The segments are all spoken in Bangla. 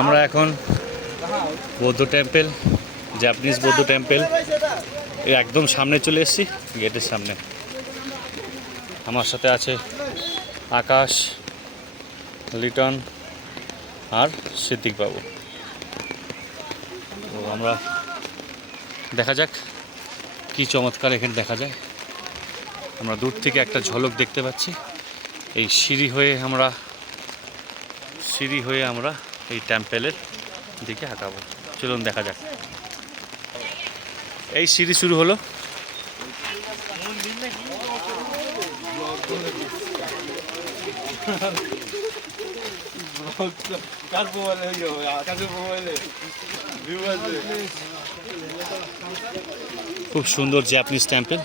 আমরা এখন বৌদ্ধ টেম্পল, জাপানিজ বৌদ্ধ টেম্পল এর একদম সামনে চলে এসেছি, গেটের সামনে। আমার সাথে আছে আকাশ, লিটন আর সিদ্দিকবাবু। তো আমরা দেখা যাক কি চমৎকার এখানে দেখা যায়। আমরা দূর থেকে একটা ঝলক দেখতে পাচ্ছি। এই সিঁড়ি হয়ে আমরা এই টেম্পেলের দিকে হাঁটাবো। চলুন দেখা যাক। এই সিঁড়ি শুরু হলো। খুব সুন্দর Japanese temple.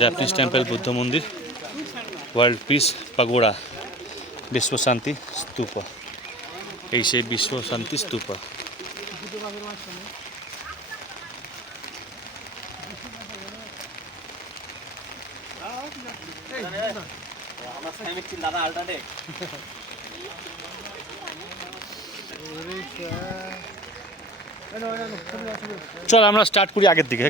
Japanese temple, Buddha মন্দির, ওয়ার্ল্ড পিস পাগোড়া, বিশ্ব শান্তি স্তূপ। এই সেই বিশ্ব শান্তি স্তূপ। চল আমরা স্টার্ট করি আগের দিকে।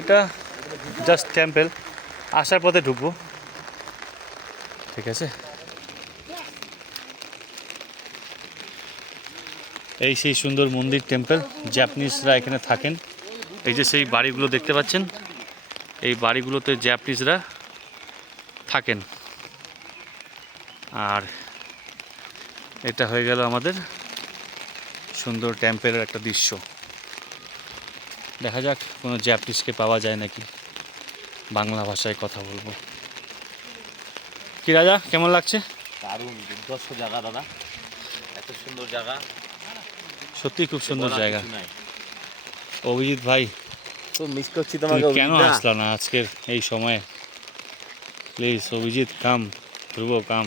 এটা জাস্ট টেম্পল, আসার পথে ঢুকবো, ঠিক আছে? এই সেই সুন্দর মন্দির, টেম্পল। জাপানিজরা এখানে থাকেন। এই যে সেই বাড়িগুলো দেখতে পাচ্ছেন, এই বাড়িগুলোতে জাপানিজরা থাকেন। আর এটা হয়ে গেল আমাদের সুন্দর টেম্পলের একটা দৃশ্য। দেখা যাক কোনো জাপানিজকে পাওয়া যায় নাকি, বাংলা ভাষায় কথা বলবো। কি রাজা, কেমন লাগছে? দারুণ দুর্ধর্ষ জায়গা দাদা, এত সুন্দর জায়গা, সত্যি খুব সুন্দর জায়গা। অভিজিৎ ভাই, তো মিস করছি তোমাকে। কেন আসলা না আজকের এই সময়ে? প্লিজ অভিজিৎ কাম, ধ্রুব কাম।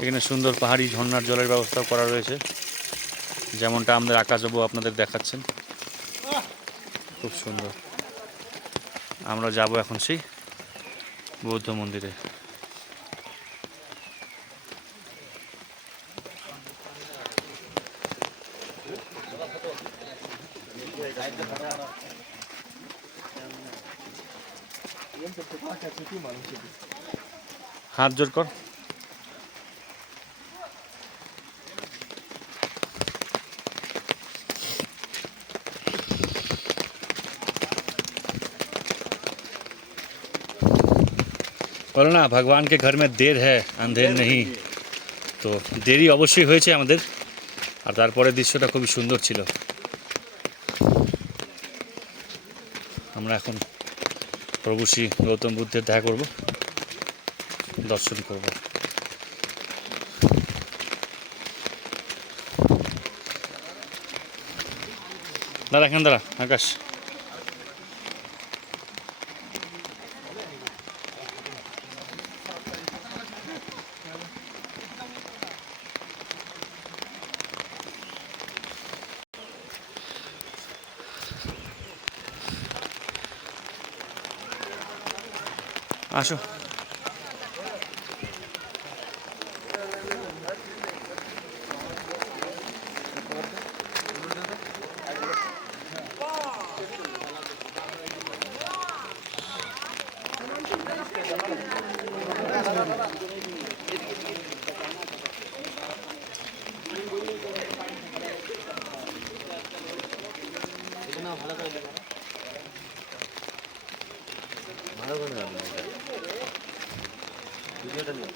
এখানে সুন্দর পাহাড়ি ঝর্ণার জলের ব্যবস্থা করা রয়েছে, যেমনটা আমাদের আকাশবাবু আপনাদের দেখাচ্ছেন। খুব সুন্দর। আমরা যাব এখন সেই বৌদ্ধ মন্দিরে। হাত জোর কর। বলো না, ভগবানকে ঘর মে দের হ্যায় আন্ধের নেই। তো দেরি অবশ্যই হয়েছে আমাদের, আর তারপরে দৃশ্যটা খুবই সুন্দর ছিল। আমরা এখন প্রভু শ্রী গৌতম বুদ্ধের দেখা করব, দর্শন করব। দাঁড়া, এখানে দাঁড়া আকাশ। আসো। ভালো করে ভিডিওটা নিয়ে